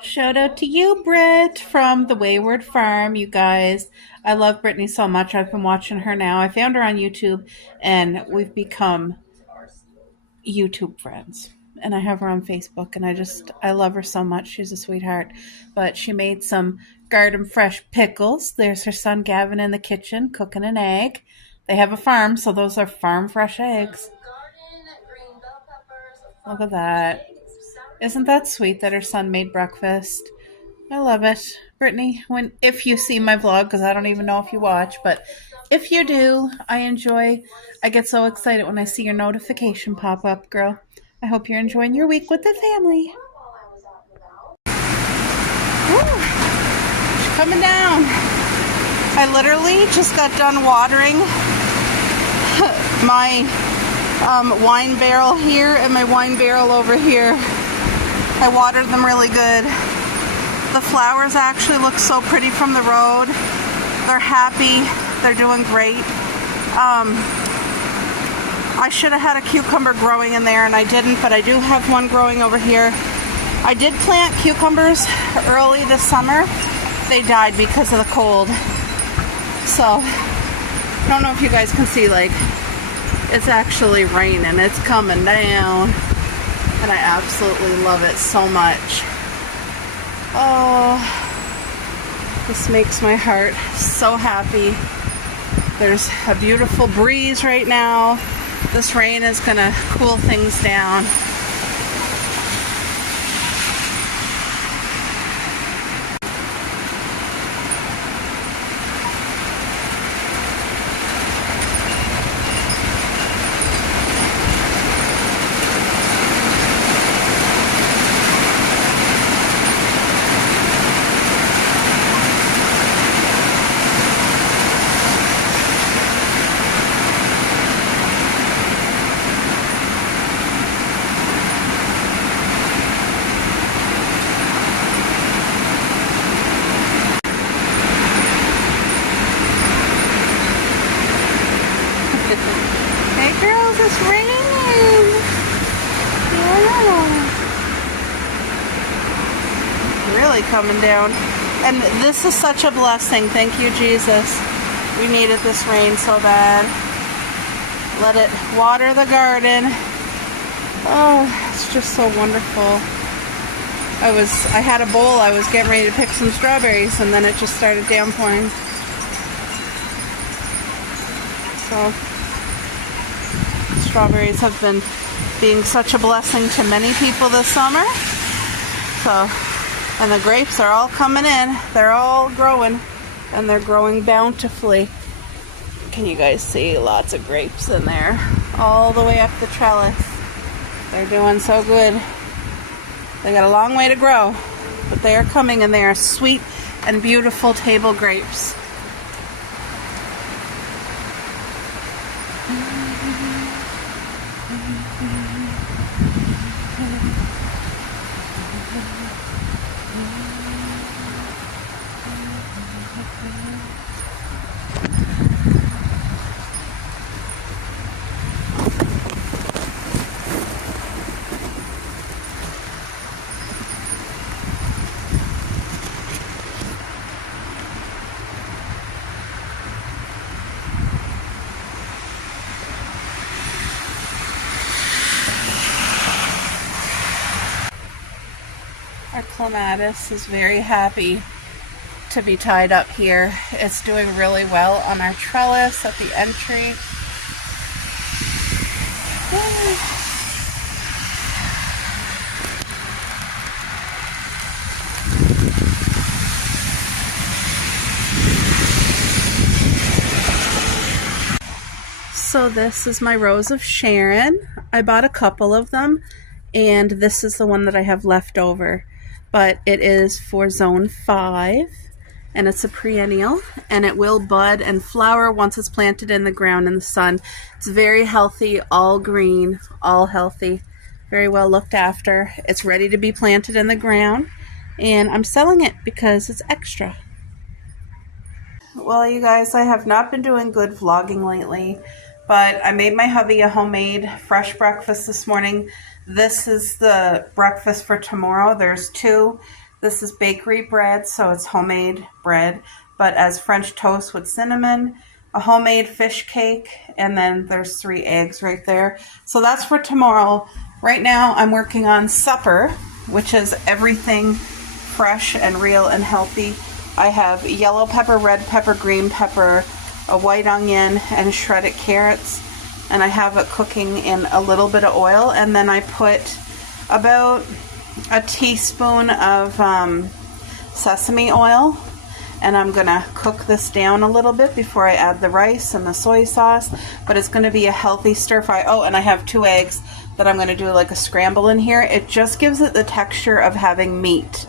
Shout out to you, Britt, from the Wayward Farm, you guys. I love Brittany so much. I've been watching her now. I found her on YouTube, and we've become YouTube friends. And I have her on Facebook, and I love her so much. She's a sweetheart. But she made some garden fresh pickles. There's her son Gavin in the kitchen cooking an egg. They have a farm, so those are farm fresh eggs. Look at that. Isn't that sweet that her son made breakfast? I love it. Brittany, if you see my vlog, because I don't even know if you watch, but if you do, I get so excited when I see your notification pop up, girl. I hope you're enjoying your week with the family. Woo, she's coming down. I literally just got done watering my wine barrel here and my wine barrel over here. I watered them really good. The flowers actually look so pretty from the road. They're happy. They're doing great. I should have had a cucumber growing in there and I didn't, but I do have one growing over here. I did plant cucumbers early this summer. They died because of the cold. So, I don't know if you guys can see, like, it's actually raining. It's coming down. And I absolutely love it so much. Oh, this makes my heart so happy. There's a beautiful breeze right now. This rain is gonna cool things down. Hey girls, it's raining. Yeah. Really coming down. And this is such a blessing. Thank you, Jesus. We needed this rain so bad. Let it water the garden. Oh, it's just so wonderful. I had a bowl. I was getting ready to pick some strawberries and then it just started downpouring. So, strawberries have been being such a blessing to many people this summer. So, and the grapes are all coming in. They're all growing, and they're growing bountifully. Can you guys see? Lots of grapes in there, all the way up the trellis. They're doing so good. They got a long way to grow, but they are coming, and they are sweet and beautiful table grapes. Our clematis is very happy to be tied up here. It's doing really well on our trellis at the entry. So this is my Rose of Sharon. I bought a couple of them, and this is the one that I have left over. But it is for zone 5, and it's a perennial, and it will bud and flower once it's planted in the ground in the sun. It's very healthy, all green, all healthy, very well looked after. It's ready to be planted in the ground, and I'm selling it because it's extra. Well, you guys, I have not been doing good vlogging lately. But I made my hubby a homemade fresh breakfast this morning. This is the breakfast for tomorrow. There's two. This is bakery bread, so it's homemade bread, but as French toast with cinnamon, a homemade fish cake, and then there's 3 eggs right there. So that's for tomorrow. Right now I'm working on supper, which is everything fresh and real and healthy. I have yellow pepper, red pepper, green pepper, a white onion, and shredded carrots. And I have it cooking in a little bit of oil. And then I put about a teaspoon of sesame oil. And I'm going to cook this down a little bit before I add the rice and the soy sauce. But it's going to be a healthy stir fry. Oh, and I have 2 eggs that I'm going to do like a scramble in here. It just gives it the texture of having meat.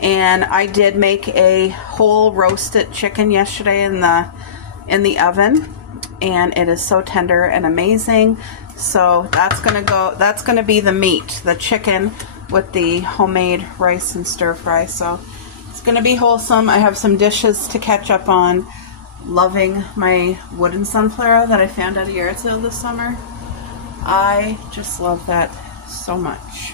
And I did make a whole roasted chicken yesterday in the oven. And it is so tender and amazing. So that's going to be the meat, the chicken with the homemade rice and stir fry. So it's going to be wholesome. I have some dishes to catch up on. Loving my wooden sunflower that I found at a yard sale this summer. I just love that so much.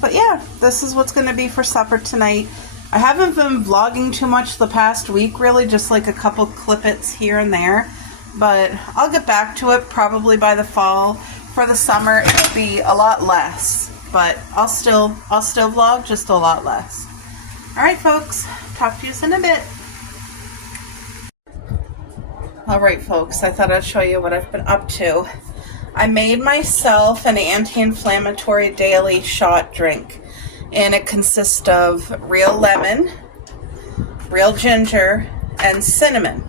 But yeah, this is what's going to be for supper tonight. I haven't been vlogging too much the past week, really, just like a couple clippets here and there. But I'll get back to it probably by the fall. For the summer, it'll be a lot less. But I'll still vlog, just a lot less. Alright folks, talk to you in a bit. Alright folks, I thought I'd show you what I've been up to. I made myself an anti-inflammatory daily shot drink. And it consists of real lemon, real ginger, and cinnamon.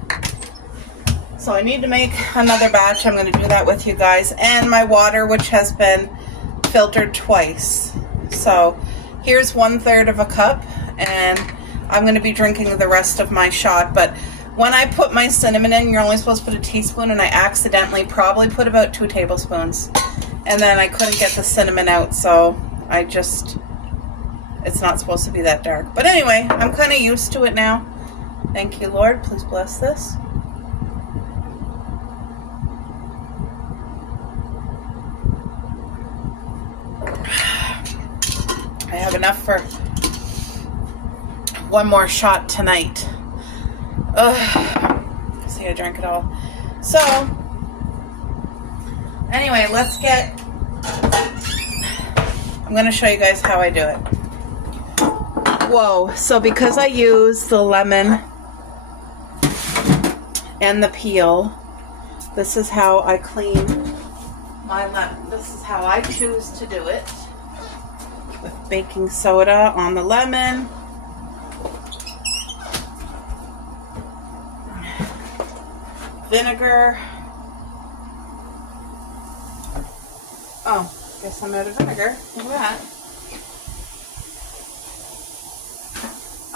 So I need to make another batch. I'm going to do that with you guys. And my water, which has been filtered twice. So here's 1/3 of a cup. And I'm going to be drinking the rest of my shot. But when I put my cinnamon in, you're only supposed to put a teaspoon. And I accidentally probably put about 2 tablespoons. And then I couldn't get the cinnamon out. So I just... It's not supposed to be that dark. But anyway, I'm kind of used to it now. Thank you, Lord. Please bless this. I have enough for one more shot tonight. Ugh. See, I drank it all. So, anyway, let's get... I'm going to show you guys how I do it. Whoa, so because I use the lemon and the peel, this is how I clean my lemon. This is how I choose to do it. With baking soda on the lemon. Vinegar. Oh, guess I'm out of vinegar. Look at that.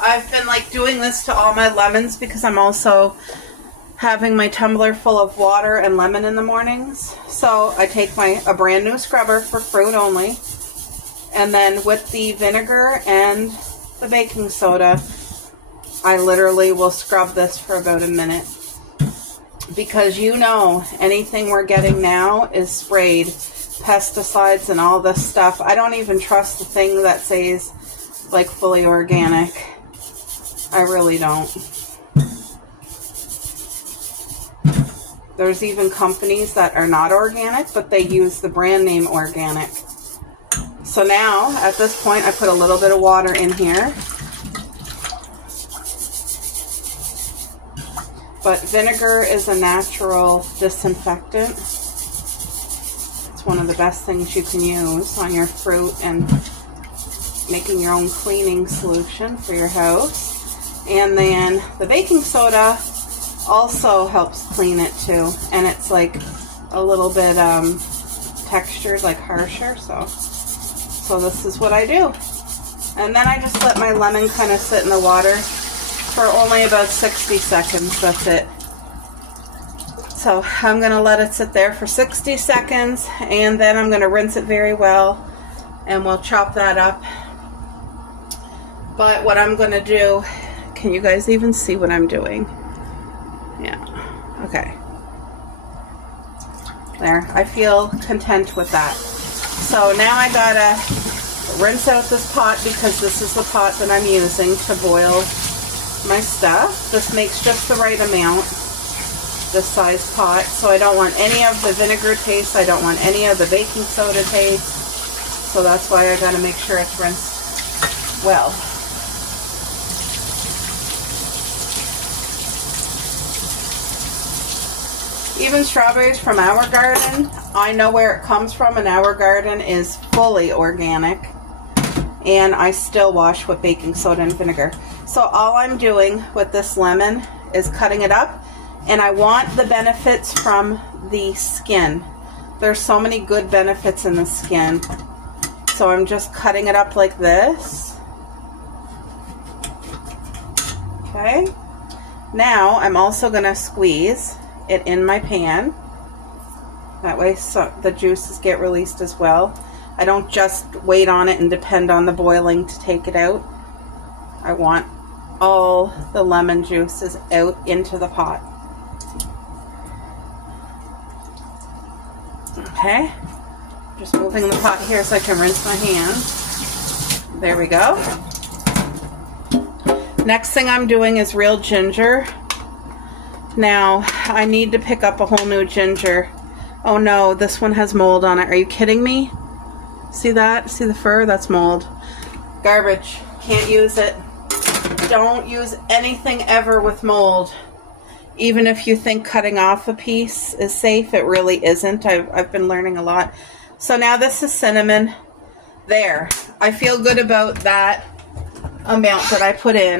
I've been like doing this to all my lemons because I'm also having my tumbler full of water and lemon in the mornings. So I take a brand new scrubber for fruit only, and then with the vinegar and the baking soda, I literally will scrub this for about a minute. Because you know, anything we're getting now is sprayed, pesticides and all this stuff. I don't even trust the thing that says like fully organic. I really don't. There's even companies that are not organic, but they use the brand name organic. So now, at this point, I put a little bit of water in here. But vinegar is a natural disinfectant. It's one of the best things you can use on your fruit and making your own cleaning solution for your house. And then the baking soda also helps clean it too. And it's like a little bit textured, like harsher. So this is what I do. And then I just let my lemon kind of sit in the water for only about 60 seconds. That's it. So I'm going to let it sit there for 60 seconds. And then I'm going to rinse it very well. And we'll chop that up. But what I'm going to do... Can you guys even see what I'm doing? Yeah. Okay. There, I feel content with that. So now I gotta rinse out this pot because this is the pot that I'm using to boil my stuff. This makes just the right amount, this size pot. So I don't want any of the vinegar taste. I don't want any of the baking soda taste. So that's why I gotta make sure it's rinsed well. Even strawberries from our garden, I know where it comes from, and our garden is fully organic. And I still wash with baking soda and vinegar. So all I'm doing with this lemon is cutting it up, and I want the benefits from the skin. There's so many good benefits in the skin. So I'm just cutting it up like this. Okay. Now I'm also going to squeeze it in my pan. That way so the juices get released as well. I don't just wait on it and depend on the boiling to take it out. I want all the lemon juices out into the pot. Okay, just moving the pot here so I can rinse my hands. There we go. Next thing I'm doing is real ginger. Now, I need to pick up a whole new ginger. Oh no, this one has mold on it. Are you kidding me? See that? See the fur? That's mold. Garbage. Can't use it. Don't use anything ever with mold. Even if you think cutting off a piece is safe, it really isn't. I've been learning a lot. So now this is cinnamon. There. I feel good about that amount that I put in.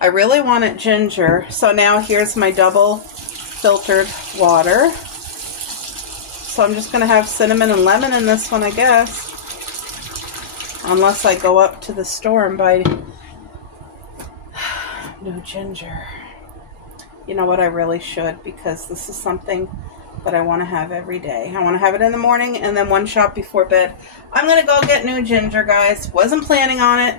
I really wanted ginger. So now here's my double filtered water. So I'm just going to have cinnamon and lemon in this one, I guess. Unless I go up to the store and buy new ginger. You know what? I really should, because this is something that I want to have every day. I want to have it in the morning and then one shot before bed. I'm going to go get new ginger, guys. Wasn't planning on it.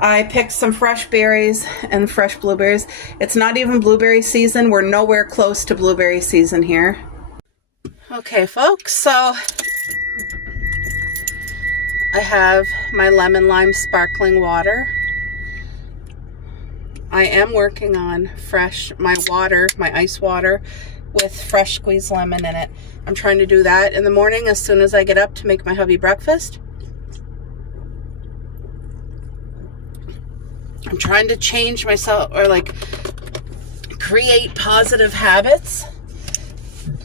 I picked some fresh berries and fresh blueberries. It's not even blueberry season. We're nowhere close to blueberry season here. Okay, folks, so I have my lemon lime sparkling water. I am working on my ice water with fresh squeezed lemon in it. I'm trying to do that in the morning as soon as I get up to make my hubby breakfast. I'm trying to change myself, or like create positive habits.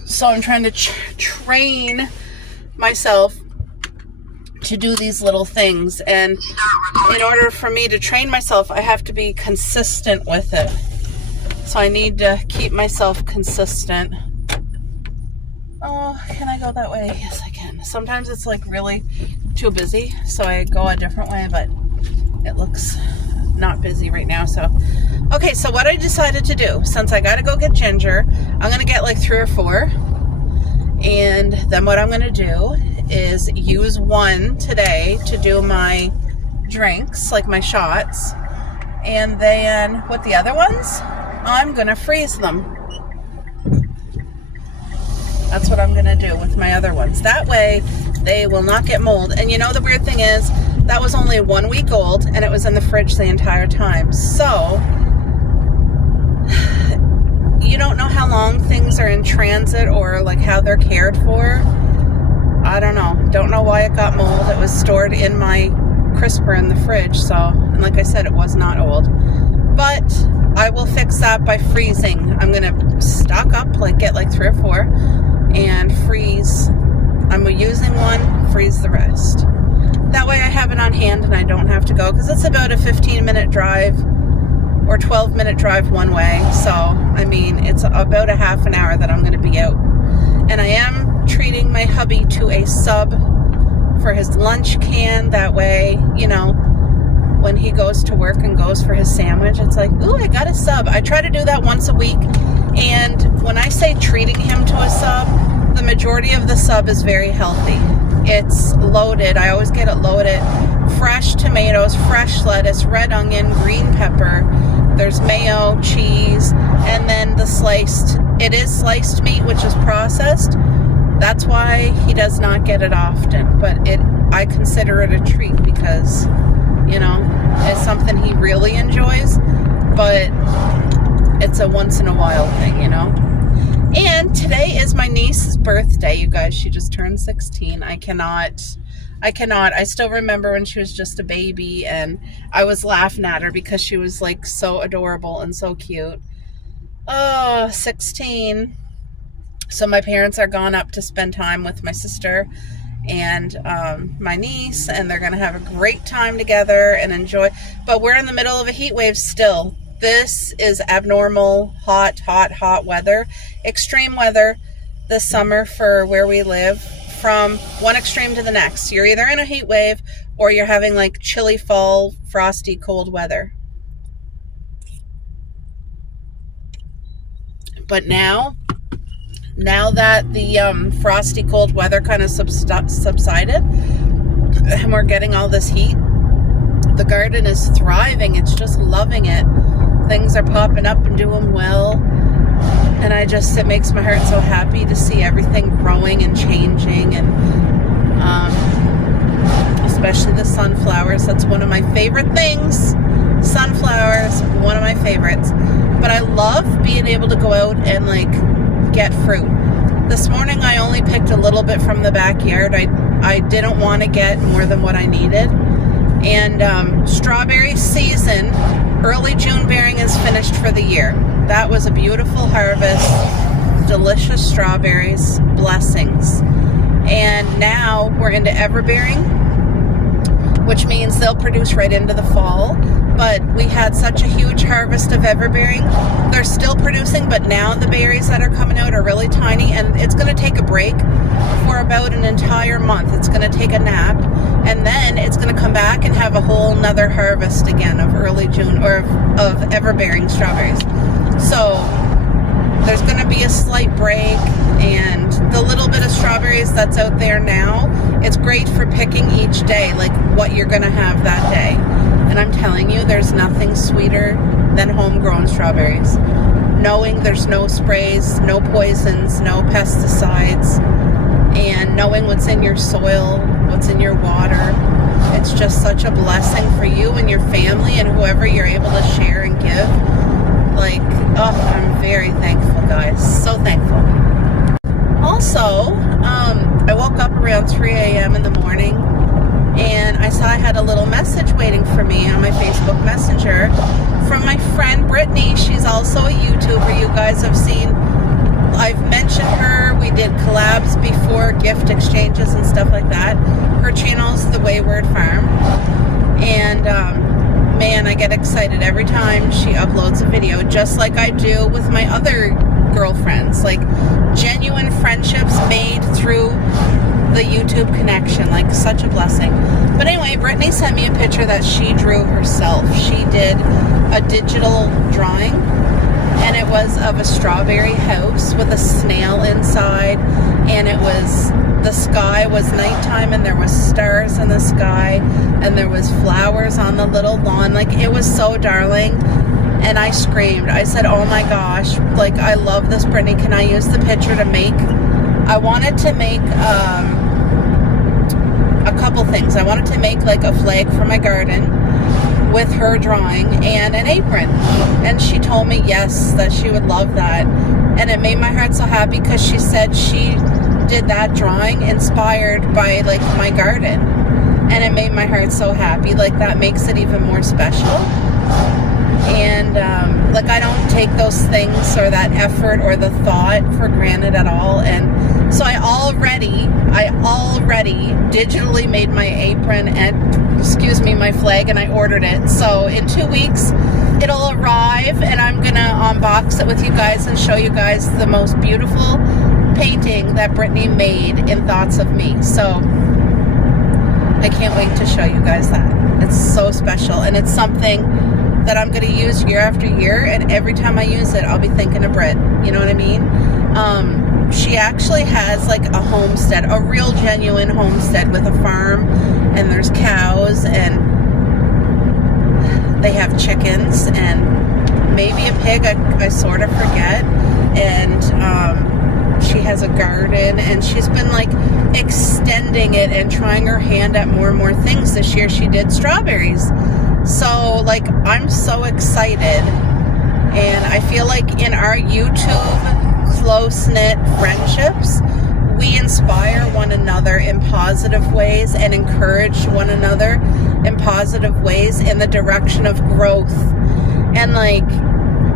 So I'm trying to train myself to do these little things. And in order for me to train myself, I have to be consistent with it. So I need to keep myself consistent. Oh, can I go that way? Yes, I can. Sometimes it's like really too busy, so I go a different way, but it looks not busy right now. So okay, so what I decided to do, since I gotta go get ginger, I'm gonna get like 3 or 4, and then what I'm gonna do is use one today to do my drinks, like my shots, and then with the other ones I'm gonna freeze them. That's what I'm gonna do with my other ones. That way they will not get mold. And you know, the weird thing is, that was only 1 week old and it was in the fridge the entire time. So you don't know how long things are in transit or like how they're cared for. I don't know. Don't know why it got mold. It was stored in my crisper in the fridge. So, and like I said, it was not old. But I will fix that by freezing. I'm going to stock up, like get like 3 or 4 and freeze. I'm using one, freeze the rest. That way I have it on hand and I don't have to go, because it's about a 15-minute drive or 12-minute drive one way. So, I mean, it's about a half an hour that I'm going to be out. And I am treating my hubby to a sub for his lunch can. That way, you know, when he goes to work and goes for his sandwich, it's like, ooh, I got a sub. I try to do that once a week. And when I say treating him to a sub, the majority of the sub is very healthy. It's loaded. I always get it loaded. Fresh tomatoes, fresh lettuce, red onion, green pepper, There's mayo, cheese, and then the sliced, it is sliced meat, which is processed. That's why he does not get it often, but I consider it a treat because, you know, it's something he really enjoys, but it's a once in a while thing, you know. And today is my niece's birthday, you guys. She just turned 16. I cannot. I still remember when she was just a baby and I was laughing at her because she was like so adorable and so cute. Oh, 16. So my parents are gone up to spend time with my sister and my niece, and they're going to have a great time together and enjoy. But we're in the middle of a heat wave still. This is abnormal, hot weather, extreme weather this summer for where we live, from one extreme to the next. You're either in a heat wave or you're having like chilly fall, frosty, cold weather. But now that the frosty, cold weather kind of subsided and we're getting all this heat, the garden is thriving. It's just loving it. Things are popping up and doing well. And it makes my heart so happy to see everything growing and changing, and especially the sunflowers. That's one of my favorite things. Sunflowers, one of my favorites. But I love being able to go out and like get fruit. This morning I only picked a little bit from the backyard. I didn't want to get more than what I needed. And strawberry season, early June bearing, is finished for the year. That was a beautiful harvest, delicious strawberries, blessings. And now we're into everbearing, which means they'll produce right into the fall. But we had such a huge harvest of everbearing. They're still producing, but now the berries that are coming out are really tiny, and it's going to take a break for about an entire month. It's going to take a nap, and then it's going to come back and have a whole nother harvest again of early June, or of everbearing strawberries. So there's going to be a slight break, and the little bit of strawberries that's out there now, it's great for picking each day, like what you're going to have that day. And I'm telling you, there's nothing sweeter than homegrown strawberries. Knowing there's no sprays, no poisons, no pesticides, and knowing what's in your soil, what's in your water. It's just such a blessing for you and your family and whoever you're able to share and give. Like, oh, I'm very thankful, guys. So thankful. Also, I woke up around 3 a.m. in the morning, and I saw I had a little message waiting for me on my Facebook Messenger from my friend Brittany. She's also a YouTuber. You guys have seen, I've mentioned her. We did collabs before, gift exchanges and stuff like that. Her channel's The Wayward Farm. And man, I get excited every time she uploads a video, just like I do with my other girlfriends. Like, genuine friendships made through the YouTube connection, like such a blessing. But anyway, Brittany sent me a picture that she drew herself. She did a digital drawing, and it was of a strawberry house with a snail inside, and the sky was nighttime, and there was stars in the sky, and there was flowers on the little lawn. Like, it was so darling. And I screamed. I said, oh my gosh, like, I love this, Brittany. Can I use the picture to make? I wanted to make a couple things. I wanted to make like a flag for my garden with her drawing and an apron. And she told me yes, that she would love that. And it made my heart so happy because she said she did that drawing inspired by like my garden. And it made my heart so happy. Like, that makes it even more special. And like, I don't take those things or that effort or the thought for granted at all. And so I already digitally made my apron and, my flag, and I ordered it. So in 2 weeks it'll arrive, and I'm gonna unbox it with you guys and show you guys the most beautiful painting that Brittany made in thoughts of me. So I can't wait to show you guys that. It's so special, and it's something that I'm going to use year after year, and every time I use it, I'll be thinking of Britt. You know what I mean? She actually has like a homestead, a real genuine homestead with a farm, and there's cows, and they have chickens, and maybe a pig, I sort of forget. And she has a garden, and she's been like extending it and trying her hand at more and more things. This year she did strawberries. So like, I'm so excited. And I feel like in our YouTube close-knit friendships, we inspire one another in positive ways and encourage one another in positive ways in the direction of growth. And like,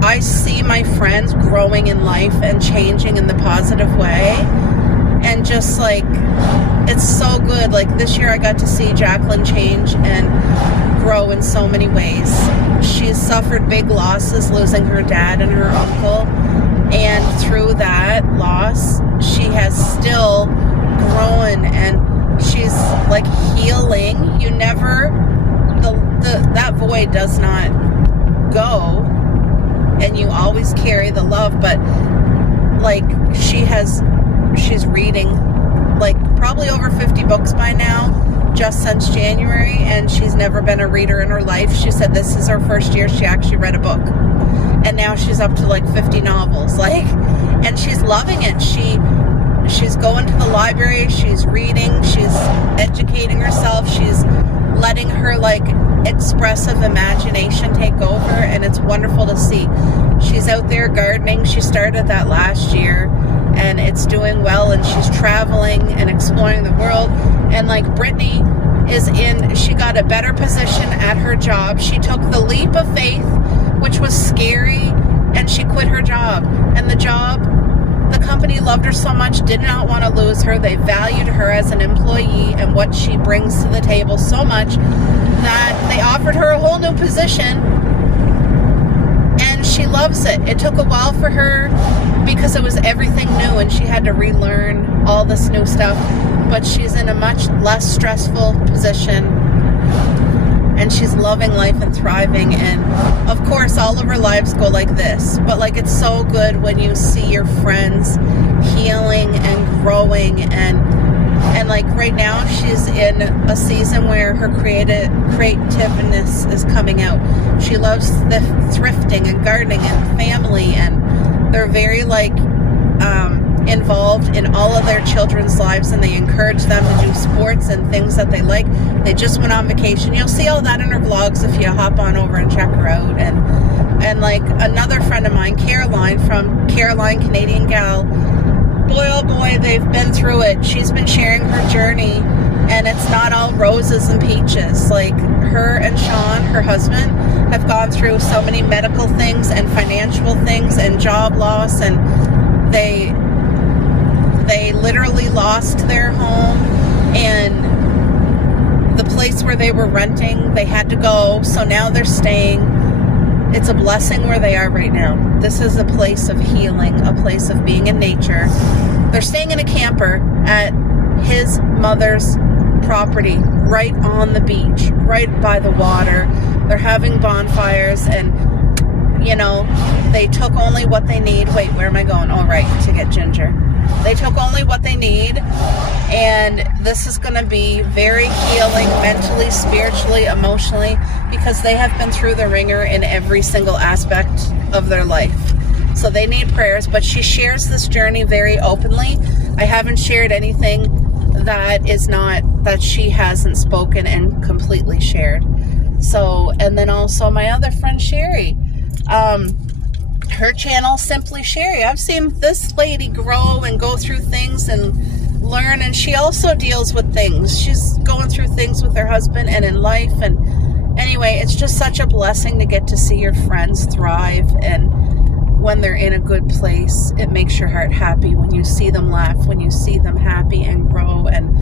I see my friends growing in life and changing in the positive way. And just like, it's so good. Like this year I got to see Jacqueline change and grow in so many ways. She's suffered big losses, losing her dad and her uncle. And through that loss, she has still grown, and she's like healing. You never, that void does not go, and you always carry the love. But like, she's reading like probably over 50 books by now, just since January, and she's never been a reader in her life. She said this is her first year she actually read a book, and now she's up to like 50 novels, like, and she's loving it. She's going to the library, she's reading, she's educating herself, she's letting her like expressive imagination take over, and it's wonderful to see. She's out there gardening. She started that last year, and it's doing well, and she's traveling and exploring the world. And like, Brittany she got a better position at her job. She took the leap of faith, which was scary, and she quit her job. And the company loved her so much, did not want to lose her. They valued her as an employee and what she brings to the table so much that they offered her a whole new position, and she loves it. It took a while for her because it was everything new, and she had to relearn all this new stuff, but she's in a much less stressful position, and she's loving life and thriving. And of course, all of our lives go like this, but like, it's so good when you see your friends healing and growing. And like, right now she's in a season where her creativeness is coming out. She loves the thrifting and gardening and family, and they're very like involved in all of their children's lives, and they encourage them to do sports and things that they like. They just went on vacation. You'll see all that in her vlogs if you hop on over and check her out. And like, another friend of mine, Caroline from Caroline Canadian Gal, boy oh boy, they've been through it. She's been sharing her journey, and it's not all roses and peaches. Like, her and Sean, her husband, have gone through so many medical things and financial things and job loss, and they literally lost their home, and the place where they were renting, they had to go, so now they're staying. It's a blessing where they are right now. This is a place of healing, a place of being in nature. They're staying in a camper at his mother's property, right on the beach, right by the water. They're having bonfires, and you know, they took only what they need. Wait, where am I going? All right, to get Ginger. They took only what they need, and this is going to be very healing mentally, spiritually, emotionally, because they have been through the ringer in every single aspect of their life. So they need prayers, but she shares this journey very openly. I haven't shared anything that she hasn't spoken and completely shared. So, and then also my other friend Sherry, her channel, Simply Sherry. I've seen this lady grow and go through things and learn, and she also deals with things. She's going through things with her husband and in life, and anyway, it's just such a blessing to get to see your friends thrive, and when they're in a good place, it makes your heart happy when you see them laugh, when you see them happy and grow, and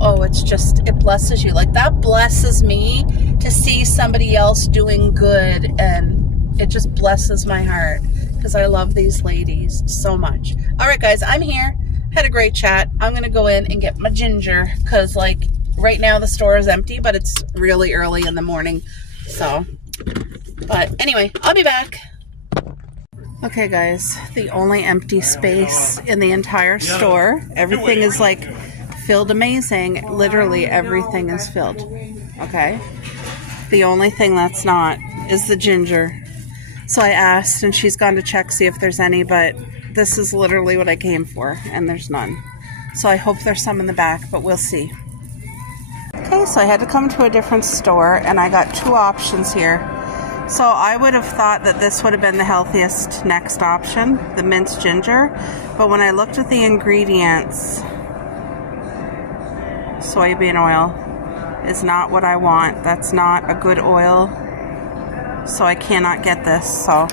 oh, it blesses you. Like, that blesses me to see somebody else doing good, and it just blesses my heart because I love these ladies so much. All right, guys, I'm here. Had a great chat. I'm going to go in and get my Ginger because, like, right now the store is empty, but it's really early in the morning. So, but anyway, I'll be back. Okay, guys, the only empty space in the entire store. Everything is, like, filled amazing. Literally everything is filled. Okay? The only thing that's not is the Ginger. So I asked, and she's gone to check, see if there's any, but this is literally what I came for, and there's none. So I hope there's some in the back, but we'll see. Okay, so I had to come to a different store, and I got two options here. So I would have thought that this would have been the healthiest next option, the minced ginger. But when I looked at the ingredients, soybean oil is not what I want. That's not a good oil. So I cannot get this. So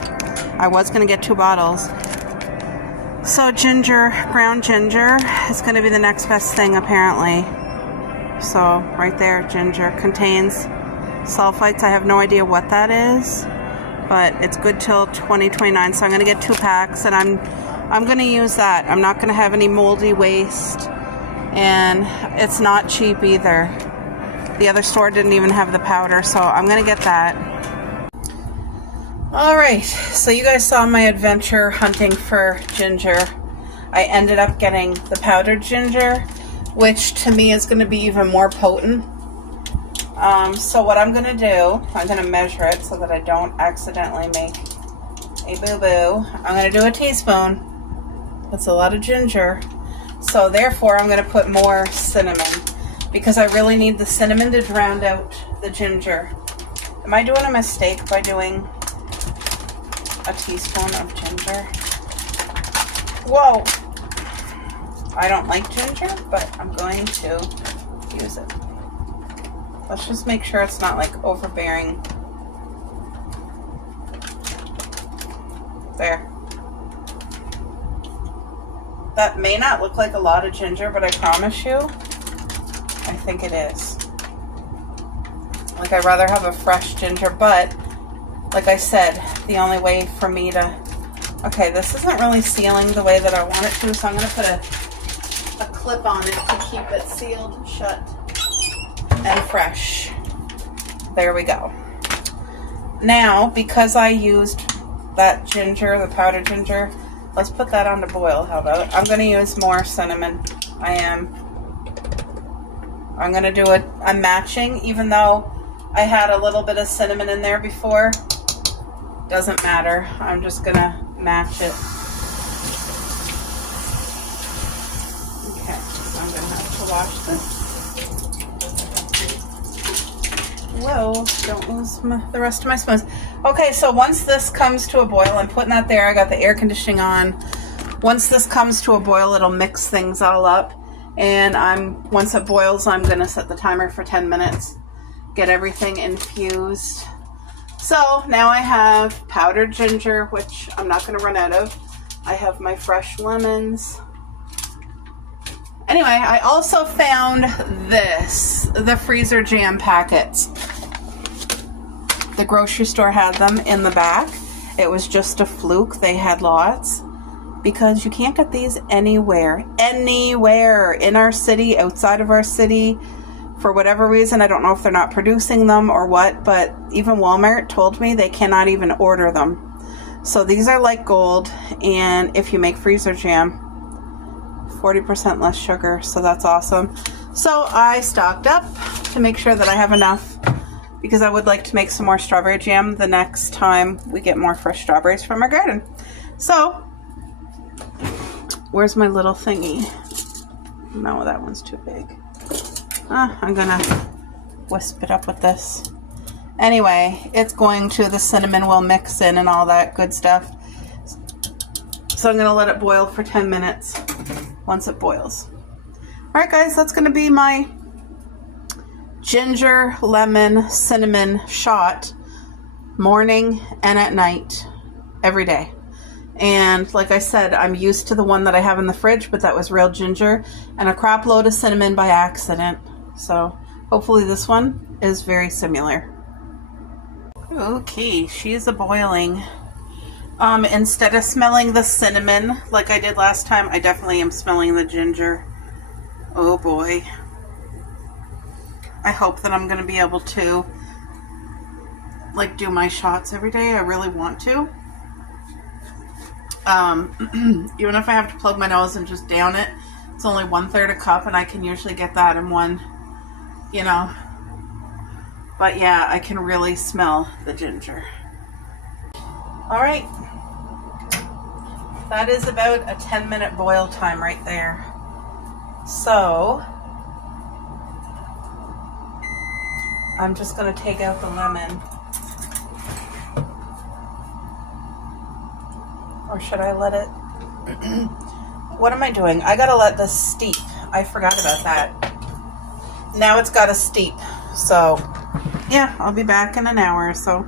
I was going to get 2 bottles. So ginger, ground ginger is going to be the next best thing apparently. So right there, ginger contains sulfites. I have no idea what that is, but it's good till 2029. So I'm going to get 2 packs, and I'm going to use that. I'm not going to have any moldy waste, and it's not cheap either. The other store didn't even have the powder, so I'm going to get that. All right, so you guys saw my adventure hunting for ginger. I ended up getting the powdered ginger, which to me is going to be even more potent. So what I'm going to do, I'm going to measure it so that I don't accidentally make a boo-boo. I'm going to do a teaspoon. That's a lot of ginger. So therefore, I'm going to put more cinnamon because I really need the cinnamon to drown out the ginger. Am I doing a mistake by doing a teaspoon of ginger? Whoa! I don't like ginger, but I'm going to use it. Let's just make sure it's not like overbearing. There. That may not look like a lot of ginger, but I promise you, I think it is. Like, I'd rather have a fresh ginger, but like I said, the only way for me to... Okay, this isn't really sealing the way that I want it to, so I'm going to put a clip on it to keep it sealed shut and fresh. There we go. Now, because I used that ginger, the powdered ginger, let's put that on to boil. How about it? I'm going to use more cinnamon. I'm going to do a matching, even though I had a little bit of cinnamon in there before. Doesn't matter. I'm just going to match it. Okay, so I'm going to have to wash this. Whoa, don't lose the rest of my spoons. Okay, so once this comes to a boil, I'm putting that there. I got the air conditioning on. Once this comes to a boil, it'll mix things all up. And once it boils, I'm going to set the timer for 10 minutes. Get everything infused. So now I have powdered ginger, which I'm not going to run out of. I have my fresh lemons. Anyway, I also found this, the freezer jam packets. The grocery store had them in the back. It was just a fluke. They had lots because you can't get these anywhere in our city, outside of our city. For whatever reason, I don't know if they're not producing them or what, but even Walmart told me they cannot even order them. So these are like gold, and if you make freezer jam, 40% less sugar, so that's awesome. So I stocked up to make sure that I have enough because I would like to make some more strawberry jam the next time we get more fresh strawberries from our garden. So, where's my little thingy? No, that one's too big. I'm gonna wisp it up with this. Anyway, it's going to, the cinnamon will mix in and all that good stuff. So I'm gonna let it boil for 10 minutes once it boils. All right, guys, that's gonna be my ginger, lemon, cinnamon shot, morning and at night, every day. And like I said, I'm used to the one that I have in the fridge, but that was real ginger and a crap load of cinnamon by accident. So hopefully this one is very similar. Okay, she's a boiling. Instead of smelling the cinnamon like I did last time, I definitely am smelling the ginger. Oh boy. I hope that I'm going to be able to like do my shots every day. I really want to. Even if I have to plug my nose and just down it, it's only 1/3 a cup, and I can usually get that in one, you know. But yeah, I can really smell the ginger. All right. That is about a 10-minute boil time right there. So I'm just going to take out the lemon. Or should I let it? What am I doing? I got to let this steep. I forgot about that. Now it's got to steep. So yeah, I'll be back in an hour or so.